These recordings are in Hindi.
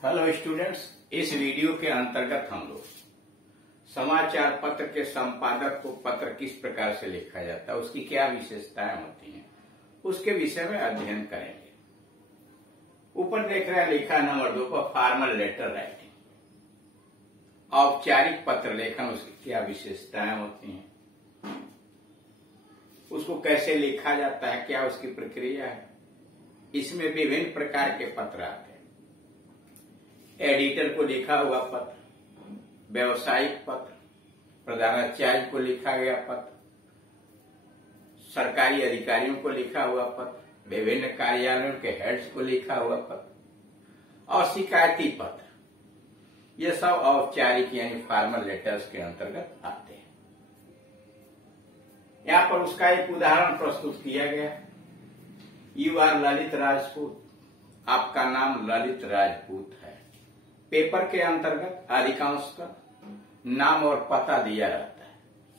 हेलो स्टूडेंट्स, इस वीडियो के अंतर्गत हम लोग समाचार पत्र के संपादक को पत्र किस प्रकार से लिखा जाता है, उसकी क्या विशेषताएं होती हैं, उसके विषय में अध्ययन करेंगे। ऊपर देख रहे हैं लिखा नंबर 2 पर फॉर्मल लेटर राइटिंग, औपचारिक पत्र लेखन, उसकी क्या विशेषताएं होती हैं, उसको कैसे लिखा जाता है, क्या उसकी प्रक्रिया है। इसमें विभिन्न प्रकार के पत्र आते हैं। एडिटर को लिखा हुआ पत्र, व्यवसायिक पत्र, प्रधानाचार्य को लिखा गया पत्र, सरकारी अधिकारियों को लिखा हुआ पत्र, विभिन्न कार्यालयों के हेड्स को लिखा हुआ पत्र और शिकायती पत्र। ये सब औपचारिक यानी फॉर्मल लेटर्स के अंतर्गत आते हैं। यहाँ पर उसका एक उदाहरण प्रस्तुत किया गया। यू आर ललित राजपूत, आपका नाम ललित राजपूत है। पेपर के अंतर्गत अधिकांश का नाम और पता दिया रहता है।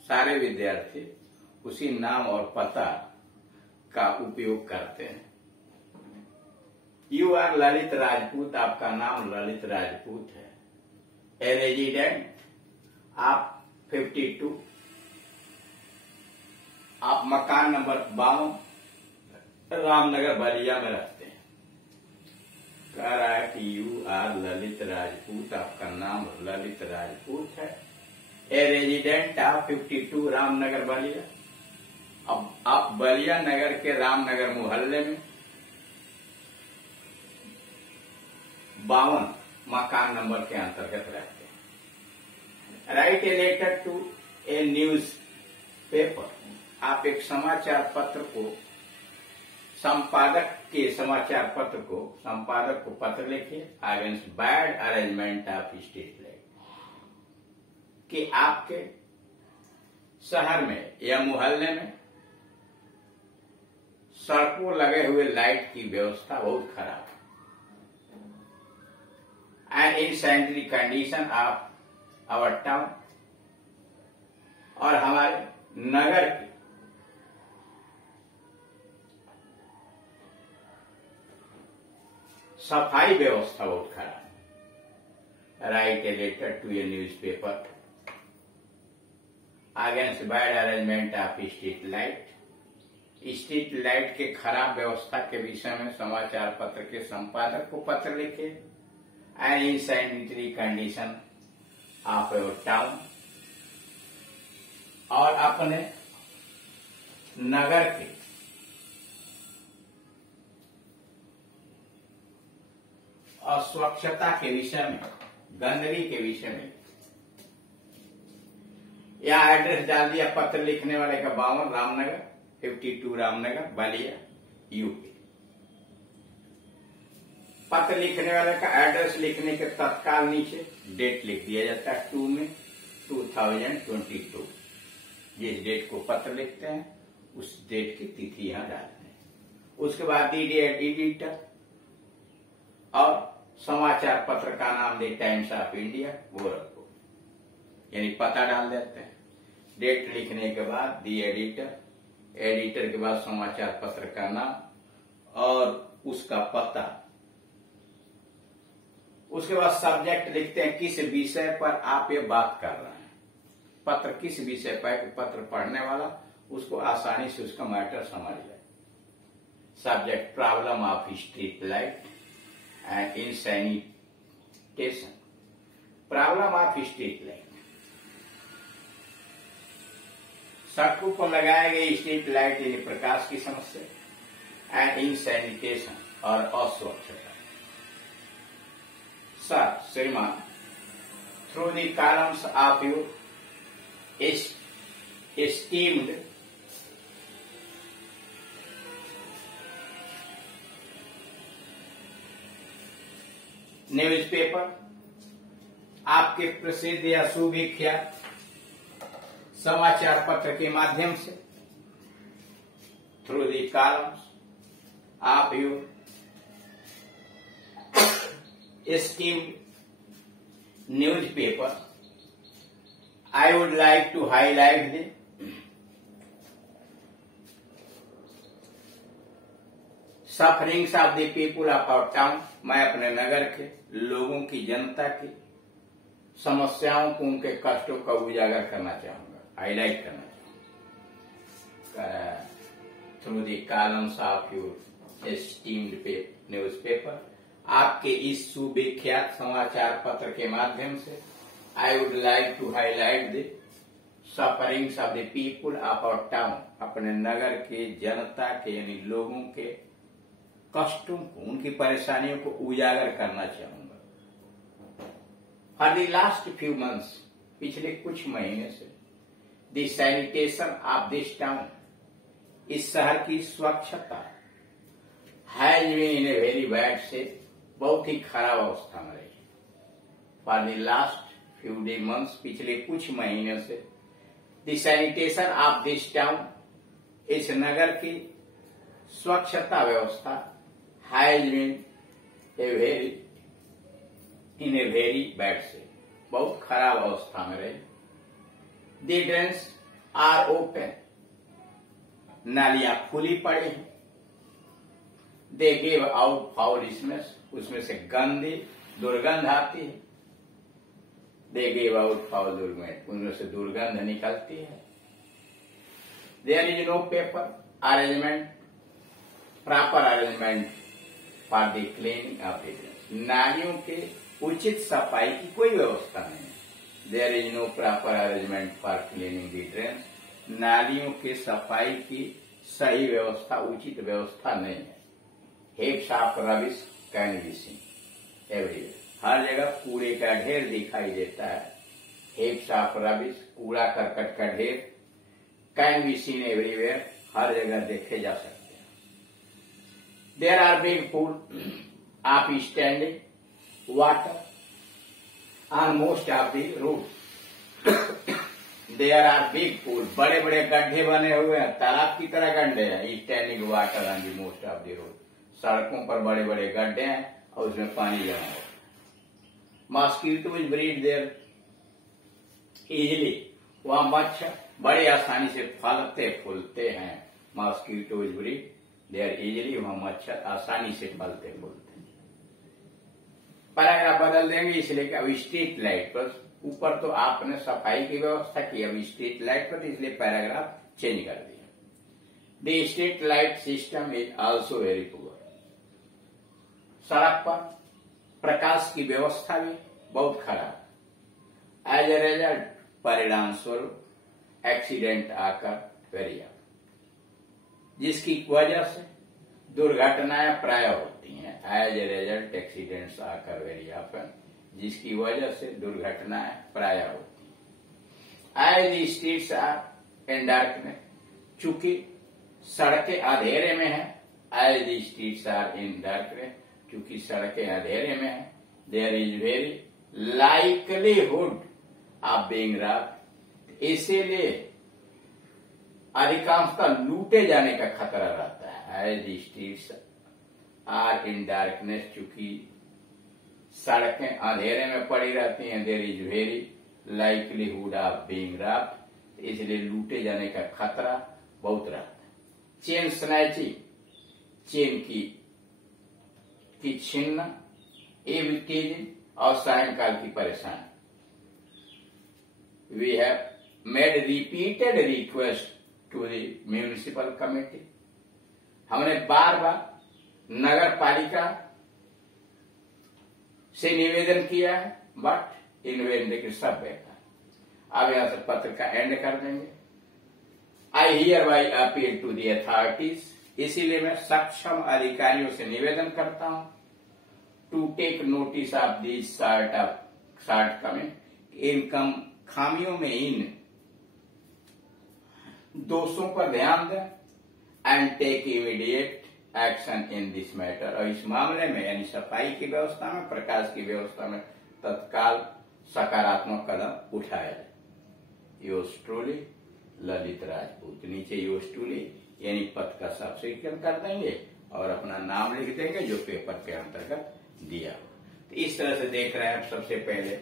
सारे विद्यार्थी उसी नाम और पता का उपयोग करते हैं। यू आर ललित राजपूत, आपका नाम ललित राजपूत है। ए रेजिडेंट, आप 52, आप मकान नंबर 52 रामनगर बलिया में रहते हैं। कह रहा है कि यू आर ललित राजपूत, आपका नाम ललित राजपूत है। ए रेजिडेंट, आप 52 रामनगर बलिया। अब आप बलिया नगर के रामनगर मोहल्ले में 52 मकान नंबर के अंतर्गत रहते हैं। Write a letter to a newspaper, आप एक समाचार पत्र को संपादक को पत्र लिखिए against bad arrangement of street light, कि आपके शहर में या मोहल्ले में सड़कों लगे हुए लाइट की व्यवस्था बहुत खराब है। And insanitary condition of our town, और हमारे नगर की सफाई व्यवस्था बहुत खराब है। Write a letter to a newspaper against bad arrangement of street light, street light के खराब व्यवस्था के विषय में समाचार पत्र के संपादक को पत्र लिखे। And insanitary condition of your town, और अपने नगर के अस्वच्छता के विषय में, गंदगी के विषय में। यह एड्रेस डाल दिया पत्र लिखने वाले का 52 रामनगर, 52 रामनगर बलिया यूपी। पत्र लिखने वाले का एड्रेस लिखने के तत्काल नीचे डेट लिख दिया जाता है 2 में 2022। जिस डेट को पत्र लिखते हैं उस डेट की तिथि यहां डालते हैं। उसके बाद एडिटर और समाचार पत्र का नाम दे टाइम्स ऑफ इंडिया, वो रखो, यानी पता डाल देते हैं। डेट लिखने के बाद दी एडिटर, एडिटर के बाद समाचार पत्र का नाम और उसका पता। उसके बाद सब्जेक्ट लिखते हैं, किस विषय पर आप ये बात कर रहे हैं। पत्र किस विषय पर, पत्र पढ़ने वाला उसको आसानी से उसका मैटर समझ जाए। Subject problem of street light and in sanitation, problem of street light, सड़कों पर लगाए गए स्ट्रीट लाइट यानी प्रकाश की समस्या। एंड इन सैनिटेशन, और अस्वच्छता। सर, श्रीमान, through the columns of your esteemed newspaper, आपके प्रसिद्ध या सुविख्यात समाचार पत्र के माध्यम से, through the columns of your esteemed newspaper, I would like to highlight the sufferings of the people of our town, मैं अपने नगर के लोगों की, जनता की समस्याओं को, उनके कष्टों का उजागर करना चाहूंगा, हाईलाइट करना चाहूंगा through the columns of your esteemed newspaper, आपके इस सुविख्यात समाचार पत्र के माध्यम से। I would like to highlight the sufferings of the people of our town, अपने नगर के, जनता के, यानी लोगों के कष्टों को, उनकी परेशानियों को उजागर करना चाहूंगा। For the last few months, पिछले कुछ महीने से, the sanitation of this town, इस शहर की स्वच्छता has been in a very bad shape, बहुत ही खराब अवस्था में रही। For the last few months, पिछले कुछ महीने से, the sanitation of this town, इस नगर की स्वच्छता व्यवस्था has been in a very bad shape, बहुत खराब अवस्था में रही। द ड्रेन्स आर ओपन, नालियां खुली पड़ी हैं। They gave out foul smells, उसमें से गंदी दुर्गंध आती है। दे गेव आउट फाउल दुर्गंध, उनमें से दुर्गंध निकलती है। There is no paper arrangement, proper arrangement for the cleaning of the drains, नालियों के उचित सफाई की कोई व्यवस्था नहीं है। There is no proper arrangement for cleaning the drains, नालियों के सफाई की सही व्यवस्था, उचित व्यवस्था नहीं है। Heaps of rubbish can be seen everywhere, हर जगह कूड़े का ढेर दिखाई देता है। हेप्स ऑफ रबिश, कूड़ा करकट का ढेर, कैन बी सीन एवरीवेयर, हर जगह देखे जा सकते हैं। There are big pool of standing water on most of the road. There are big pool, बड़े बड़े गड्ढे बने हुए हैं, तालाब की तरह गड्ढे हैं। Standing water on the most of the road, सड़कों पर बड़े बड़े गड्ढे हैं और उसमें पानी जमा हुआ है। मॉस्किटोज ब्रीड देयर इजिली, वहां मच्छर बड़े आसानी से फलते फूलते हैं। मॉस्किटोज ब्रीड देयर इजिली, वहां मच्छर आसानी से फलते फूलते हैं। पैराग्राफ बदल देंगे इसलिए कि अब स्ट्रीट लाइट पर, ऊपर तो आपने सफाई की व्यवस्था की, अब स्ट्रीट लाइट पर, इसलिए पैराग्राफ चेंज कर दिया। The street light system is also very poor, सड़क पर प्रकाश की व्यवस्था भी बहुत खराब। एज ए रिजल्ट, परिणाम स्वरूप एक्सीडेंट आकर वेरी, जिसकी वजह से दुर्घटनाएं प्राय होती हैं। As a result accidents occur very often, जिसकी वजह से दुर्घटनाएं प्राय होती हैं। As the streets are in darkness, चूंकि सड़कें अंधेरे में हैं। As the streets are in darkness, क्योंकि सड़कें अंधेरे में हैं। There is very likelihood of being robbed, इसीलिए अधिकांशतः लूटे जाने का खतरा रहता है। As the streets are in darkness, चूंकि सड़कें अंधेरे में पड़ी रहती हैं। There is very likelihood of being robbed, इसलिए लूटे जाने का खतरा बहुत रहता है। चेन स्नैचिंग, चेन की छीनना, एविटेजिंग, और सायंकाल की परेशानी। We have made repeated request to the municipal committee, हमने बार बार नगर पालिका से निवेदन किया है, बट इन वेन के सब बेकार। अब यहां से पत्र का एंड कर देंगे। I hereby appeal to the authorities, इसीलिए मैं सक्षम अधिकारियों से निवेदन करता हूं, to take notice of this shortcoming, इन खामियों में, इन दोषों पर ध्यान दें। And take immediate action in this matter, और इस मामले में यानी सफाई की व्यवस्था में, प्रकाश की व्यवस्था में तत्काल सकारात्मक कदम उठाया जाए। योर्स ट्रूली ललित राजपूत, नीचे योर्स ट्रूली यानी पद का सब्सिक्वेंट कर देंगे और अपना नाम लिख देंगे जो पेपर के अंतर्गत दिया। तो इस तरह से देख रहे हैं, सबसे पहले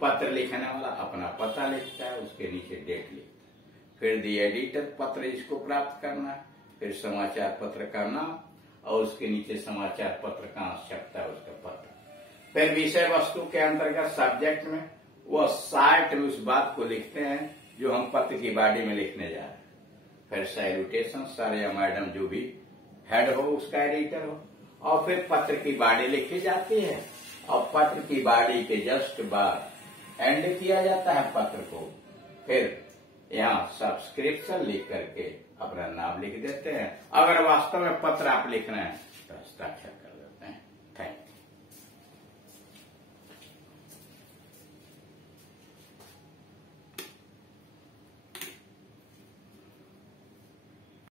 पत्र लिखने वाला अपना पता लिखता है, उसके नीचे डेट लिखता है, फिर दी एडिटर पत्र इसको प्राप्त करना है, फिर समाचार पत्र का नाम और उसके नीचे समाचार पत्र कहाँ छपता है उसका पत्र। फिर विषय वस्तु के अंतर्गत सब्जेक्ट में वो शार्ट में उस बात को लिखते हैं जो हम पत्र की बॉडी में लिखने जा रहे हैं। फिर सैल्यूटेशन, सर या मैडम जो भी हेड हो उसका एडिटर हो, और फिर पत्र की बॉडी लिखी जाती है और पत्र की बॉडी के जस्ट बाद एंड किया जाता है पत्र को। फिर यहाँ सब्सक्रिप्शन लिख करके अपना नाम लिख देते हैं। अगर वास्तव में पत्र आप लिख रहे हैं तो हस्ताक्षर